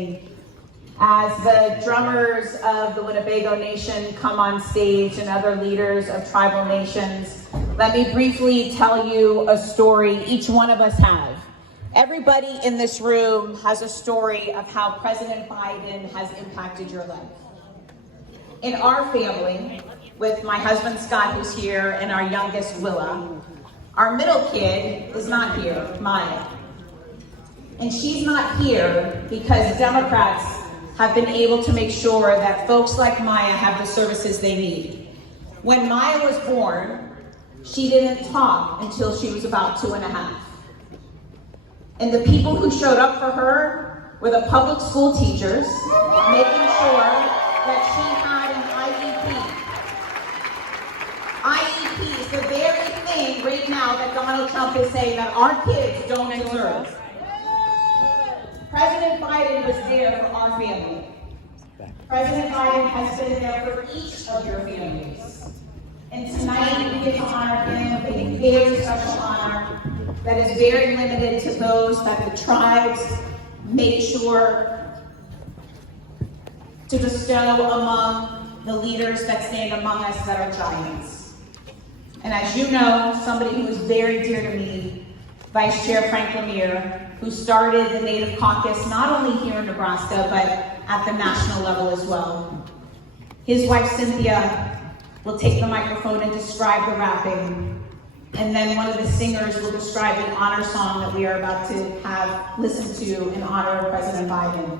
evening. As the drummers of the Winnebago Nation come on stage and other leaders of tribal nations, let me briefly tell you a story each one of us have. Everybody in this room has a story of how President Biden has impacted your life. In our family, with my husband Scott, who's here, and our youngest Willa, our middle kid is not here, Maya. And she's not here because Democrats have been able to make sure that folks like Maya have the services they need. When Maya was born, she didn't talk until she was about 2.5. And the people who showed up for her were the public school teachers, making sure that she had an IEP. IEP is the very thing right now that Donald Trump is saying that our kids don't deserve. President Biden was there for our family. President Biden has been there for each of your families. And tonight we get to honor him with a very special honor that is very limited to those that the tribes make sure to bestow among the leaders that stand among us that are giants. And as you know, somebody who is very dear to me, Vice Chair Frank Lemire, who started the Native Caucus not only here in Nebraska, but at the national level as well. His wife Cynthia will take the microphone and describe the rapping, and then one of the singers will describe the honor song that we are about to have listened to in honor of President Biden.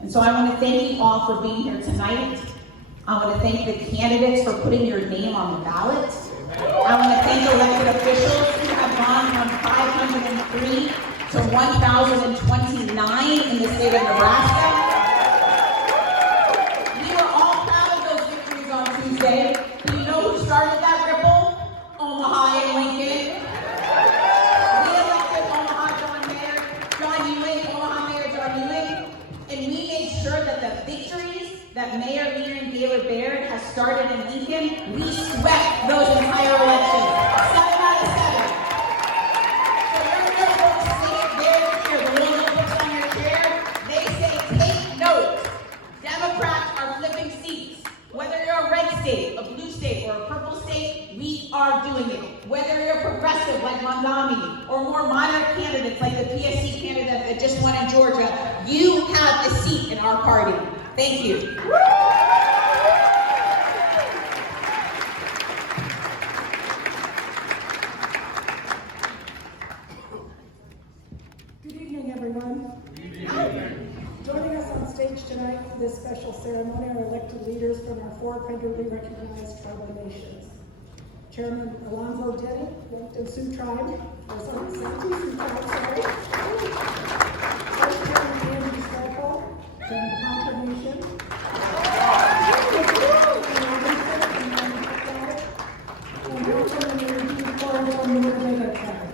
And so I want to thank you all for being here tonight. I want to thank the candidates for putting your name on the ballot. I want to thank elected officials who have gone from 503 to 1,029 in the state of Nebraska. We were all proud of those victories on Tuesday. Do you know who started that ripple? Omaha and Lincoln. We elected Omaha John Ewing, Omaha Mayor John Ewing, and we made sure that the victories that Mayor Miriam Gaylor-Baird has started in Lincoln, we swept those entire elections. 7 out of 7. So your notebooks say it very clear. The little notebooks on your chair, they say, take note. Democrats are flipping seats. Whether you're a red state, a blue state, or a purple state, we are doing it. Whether you're progressive like Mondami, or more moderate candidates like the PSC candidate that just won in Georgia, you have a seat in our party. Thank you. Good evening, everyone. Joining us on stage tonight for this special ceremony are elected leaders from our 4 federally recognized tribal nations. Chairman Alonzo Denny, Yankton Sioux Tribe, Santee Sioux Tribe, sorry. Vice Chairman Andy Stracco, from the Ponca Nation. And welcome to the Eugene Forum from the Winnebago Tribe.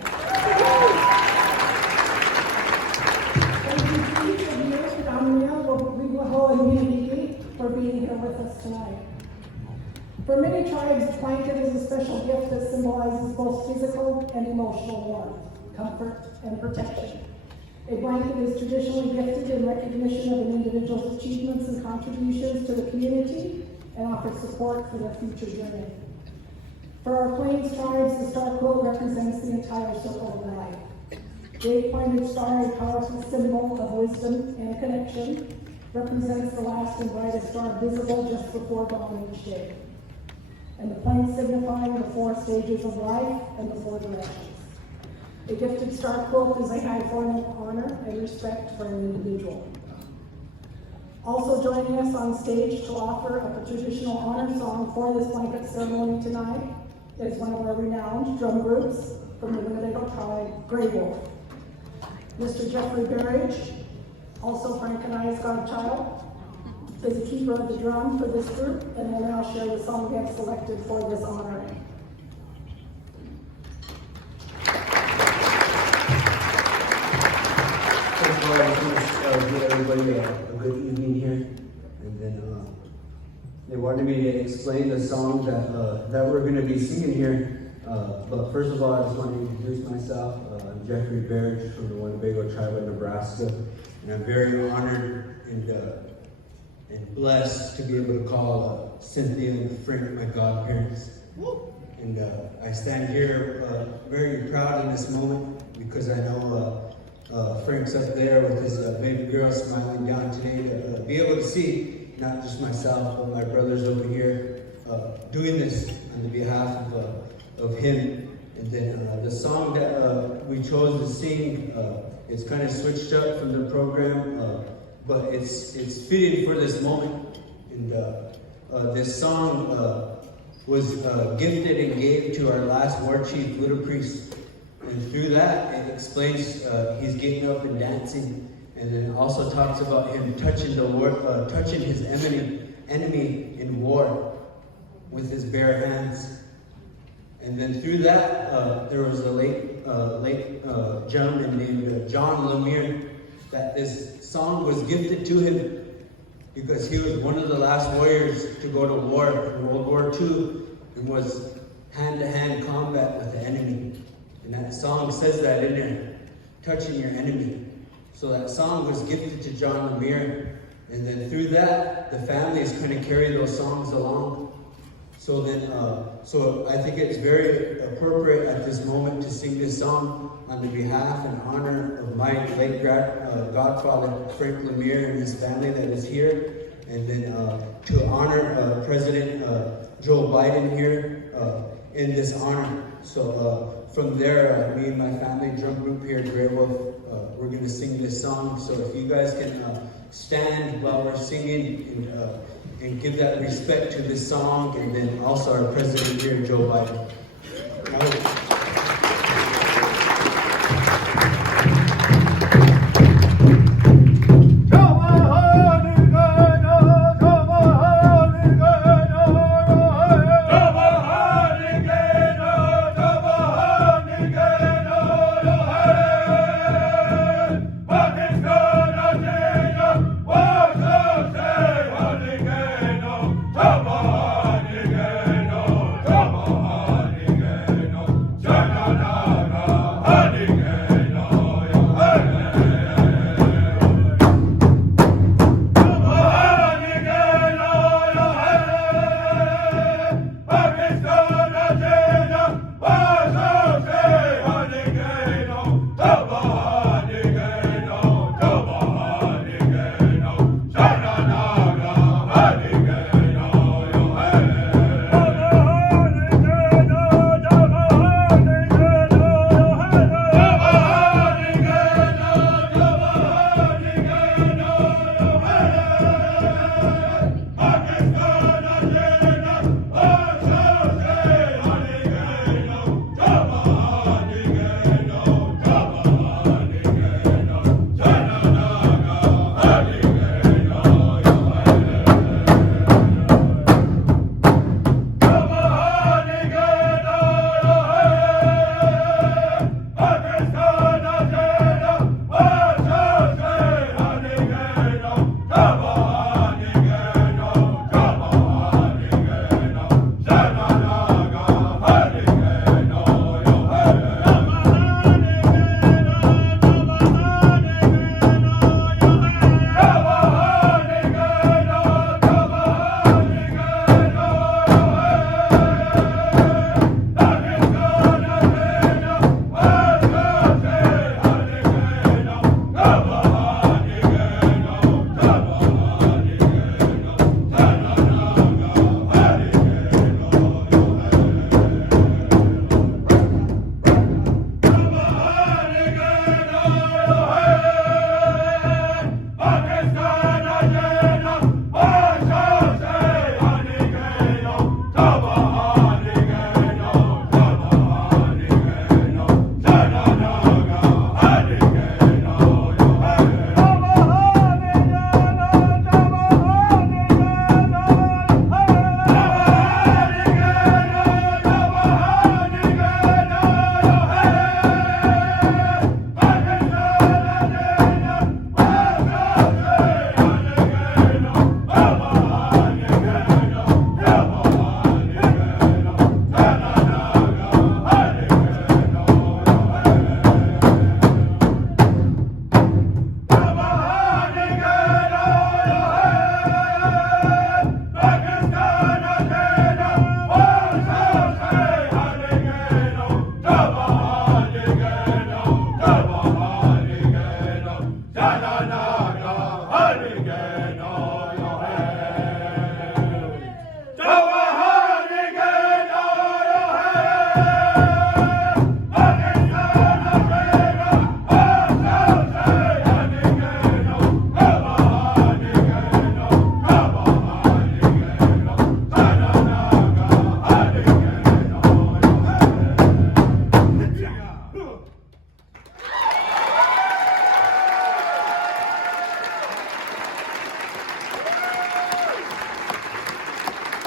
Thank you to each of you, Danielle, Wiwaho, and Unity for being here with us tonight. For many tribes, a blanket is a special gift that symbolizes both physical and emotional warmth, comfort, and protection. A blanket is traditionally gifted in recognition of an individual's achievements and contributions to the community and offers support for their future journey. For our Plains tribes, the star quilt represents the entire circle of life. The 8-pointed star, a powerful symbol of wisdom and connection, represents the last and brightest star visible just before dawn each day. And the plains signifying the 4 stages of life and the 4 directions. A gifted star quilt is a high form of honor and respect for an individual. Also joining us on stage to offer a traditional honor song for this blanket ceremony tonight is one of our renowned drum groups from the Winnebago tribe, Grey Wolf. Mr. Jeffrey Berridge, also Frank and I's godchild, is a keeper of the drum for this group and will now share the song we have selected for this honor. First of all, I just want to give everybody a good evening here. And then they wanted me to explain the song that we're going to be singing here. But first of all, I just want to introduce myself. I'm Jeffrey Berridge from the Winnebago tribe of Nebraska. And I'm very honored and blessed to be able to call Cynthia and Frank my godparents. And I stand here very proud in this moment because I know Frank's up there with his baby girl smiling down today to be able to see not just myself but my brothers over here doing this on the behalf of him. And then the song that we chose to sing is kind of switched up from the program, but it's fitting for this moment. And this song was gifted and gave to our last war chief, Little Priest. And through that, it explains he's getting up and dancing, and then also talks about him touching touching his enemy in war with his bare hands. And then through that, there was a late gentleman named John Lemire that this song was gifted to him because he was one of the last warriors to go to war in World War II and was hand-to-hand combat with the enemy. And that song says that in there, touching your enemy. So that song was gifted to John Lemire. And then through that, the families kind of carry those songs along. So then, so I think it's very appropriate at this moment to sing this song on the behalf and honor of my late godfather, Frank Lemire, and his family that is here. And then to honor President Joe Biden here in this honor. So from there, me and my family drum group here at Grey Wolf, we're going to sing this song. So if you guys can stand while we're singing and give that respect to this song, and then also our president here, Joe Biden.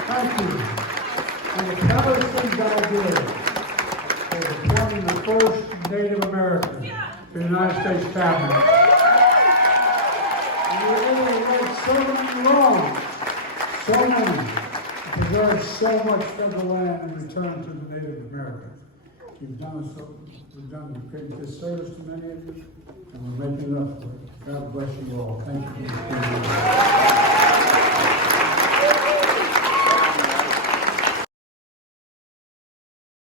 Thank you. And the proudest thing God did was becoming the first Native American to the United States cabinet. And we only read so many wrong, so many, to preserve so much federal land in return to the Native Americans. We've done a great disservice to many of you, and we're making up for it. God bless you all. Thank you for being here.